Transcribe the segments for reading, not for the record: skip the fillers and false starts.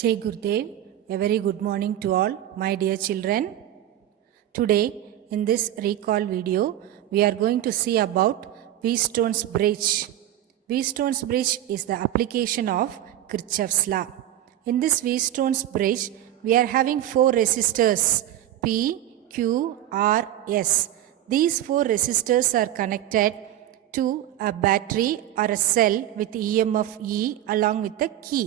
Jai Gurudev, a very good morning to all my dear children. Today in this recall video, we are going to see about Wheatstone's Bridge. Wheatstone's Bridge is the application of Kirchhoff's law. In this Wheatstone's Bridge, we are having four resistors P, Q, R, S. These four resistors are connected to a battery or a cell with EMF E along with the key.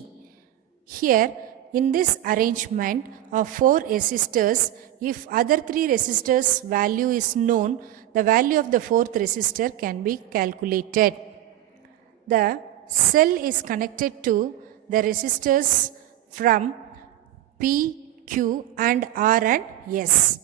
Here, in this arrangement of four resistors, if other three resistors value is known, the value of the fourth resistor can be calculated. The cell is connected to the resistors from P, Q and R and S.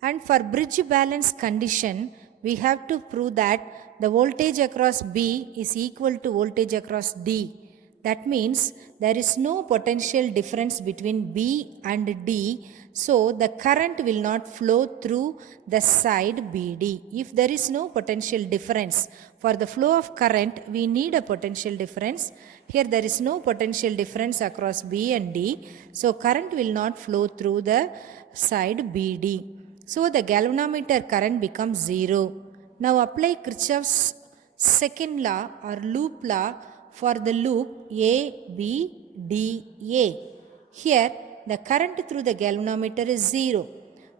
And for bridge balance condition, we have to prove that the voltage across B is equal to voltage across D. That means there is no potential difference between B and D, so the current will not flow through the side BD. If there is no potential difference, for the flow of current, we need a potential difference. Here there is no potential difference across B and D, so current will not flow through the side BD. So the galvanometer current becomes 0. Now apply Kirchhoff's second law or loop law for the loop A, B, D, A. Here the current through the galvanometer is 0.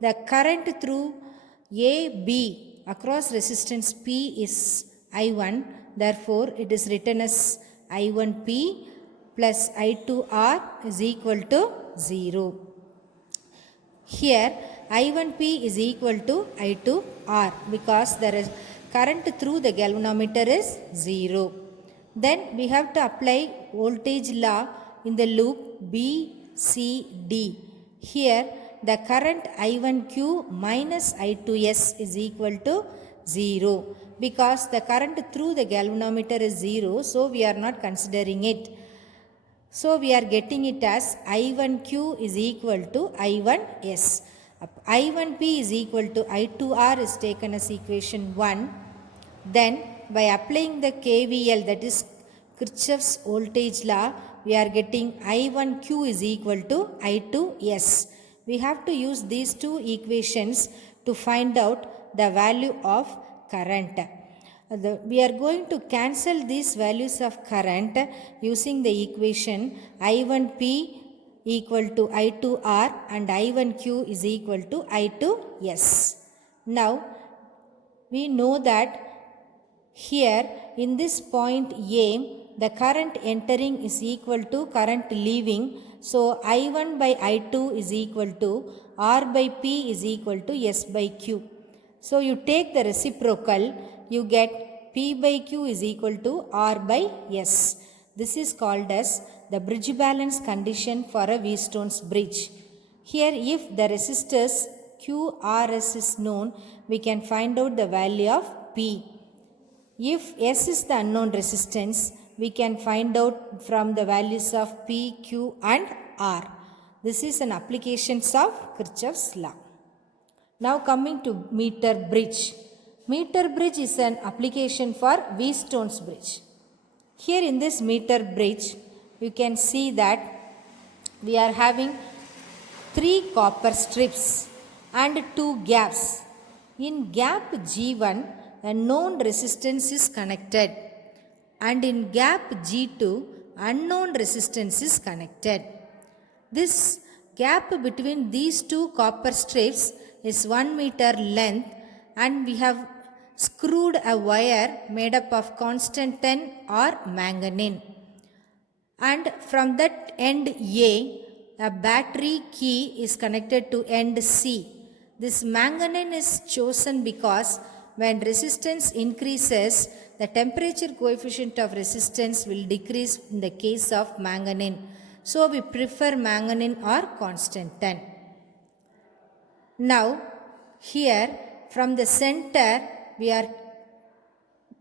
The current through A, B across resistance P is I1. Therefore, it is written as I1P plus I2R is equal to 0. Here I1P is equal to I2R because there is current through the galvanometer is 0. Then we have to apply voltage law in the loop B, C, D. Here the current I1Q minus I2S is equal to 0 because the current through the galvanometer is 0, so we are not considering it. So we are getting it as I1Q is equal to I1S. I1P is equal to I2R is taken as equation 1. Then by applying the KVL, that is Kirchhoff's voltage law, we are getting I1Q is equal to I2S. We have to use these two equations to find out the value of current. We are going to cancel these values of current using the equation I1P equal to I2R and I1Q is equal to I2S. Now, we know that here in this point A, the current entering is equal to current leaving. So, I1 by I2 is equal to R by P is equal to S by Q. So, you take the reciprocal, you get P by Q is equal to R by S. This is called as the bridge balance condition for a Wheatstone's bridge. Here, if the resistors QRS is known, we can find out the value of P. If S is the unknown resistance, we can find out from the values of P, Q and R. This is an application of Kirchhoff's law. Now coming to meter bridge. Meter bridge is an application for Wheatstone's bridge. Here in this meter bridge, you can see that we are having 3 copper strips and 2 gaps. In gap G1, a known resistance is connected, and in gap G2, unknown resistance is connected. This gap between these 2 copper strips is 1 meter length, and we have screwed a wire made up of constant 10 or manganese. And from that end A, a battery key is connected to end C. This manganese is chosen because when resistance increases, the temperature coefficient of resistance will decrease in the case of manganese. So we prefer manganese or constant 10. Now here from the center we are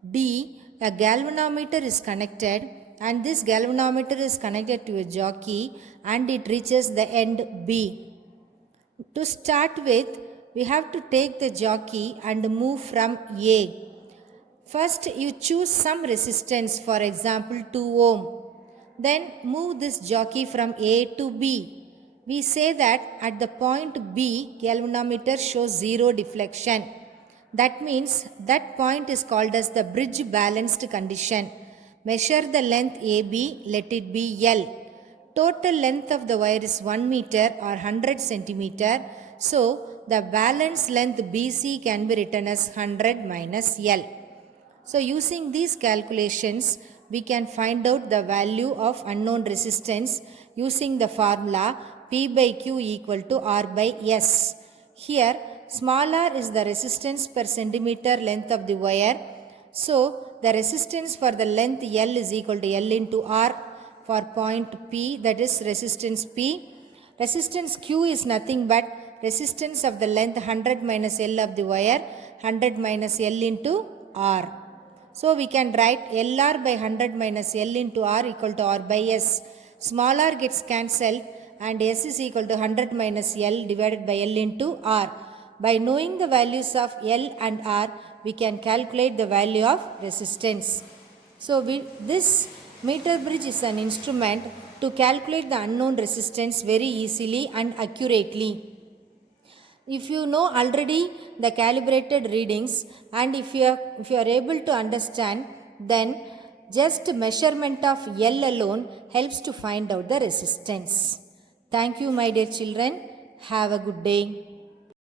D, a galvanometer is connected, and this galvanometer is connected to a jockey and it reaches the end B. To start with, we have to take the jockey and move from A. First, you choose some resistance, for example 2 ohm. Then move this jockey from A to B. We say that at the point B, galvanometer shows zero deflection. That means that point is called as the bridge balanced condition. Measure the length AB, let it be L. Total length of the wire is 1 meter or 100 centimeter. So, the balance length BC can be written as 100 minus L. So, using these calculations, we can find out the value of unknown resistance using the formula P by Q equal to R by S. Here, small r is the resistance per centimeter length of the wire. So, the resistance for the length L is equal to L into R for point P, that is resistance P. Resistance Q is nothing but resistance of the length 100 minus L of the wire, 100 minus L into R. So, we can write LR by 100 minus L into R equal to R by S. Small r gets cancelled and S is equal to 100 minus L divided by L into R. By knowing the values of L and R, we can calculate the value of resistance. So, this meter bridge is an instrument to calculate the unknown resistance very easily and accurately. If you know already the calibrated readings and if you are able to understand, then just measurement of L alone helps to find out the resistance. Thank you, my dear children. Have a good day.